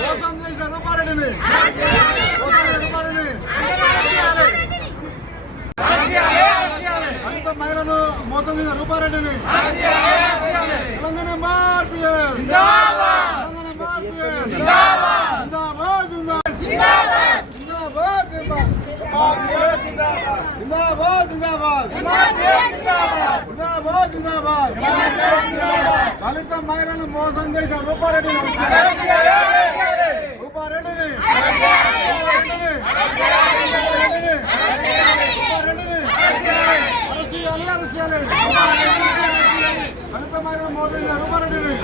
మోసం చేసిన రూపారెడ్డిని దళిత మహిళను మోసం చేసిన రూపారెడ్డిని తెలంగాణ మార్పిఎస్ తెలంగాణ మార్పిఎస్ జిందాబాద్ జిందాబాద్ జిందాబాద్ జిందాబాద్ జిందాబాద్ జిందాబాద్ దళిత మహిళను మోసం చేసిన రూపారెడ్డిని దళిత మహిళను మోసం చేసిన రూపారెడ్డిని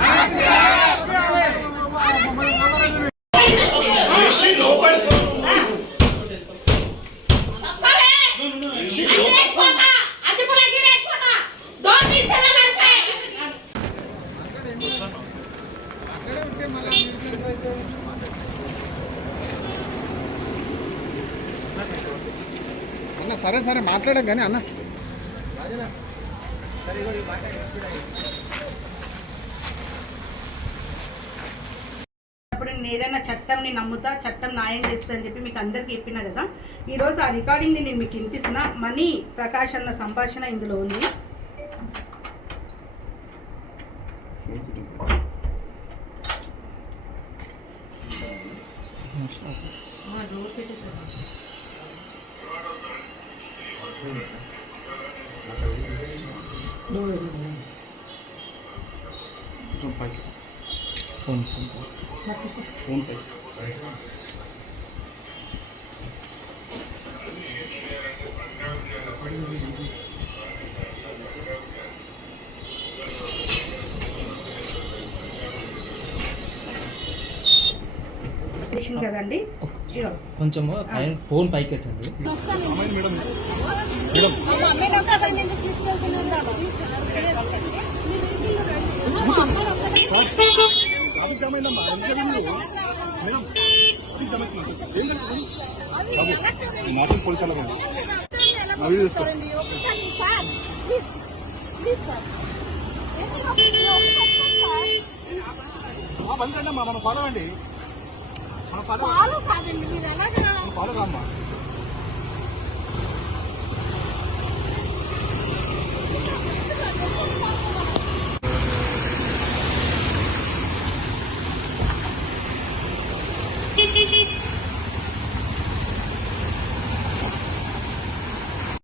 అన్న సరే సరే మాట్లాడాం కానీ అన్న అప్పుడు నేను ఏదైనా చట్టంని నమ్ముతా, చట్టం న్యాయం చేస్తా అని చెప్పి మీకు అందరికీ చెప్పినా కదా. ఈరోజు ఆ రికార్డింగ్ని నేను మీకు వినిపిస్తున్నా. మనీ ప్రకాష్ అన్న సంభాషణ ఇందులో ఉంది. డోర్ పెట్టి ఫోన్ పే కదండి. కొంచెం ఫోన్ పైకి పెట్టండి. మనం ఫాలో అండి, మనం ఫాలో కాదమ్మా.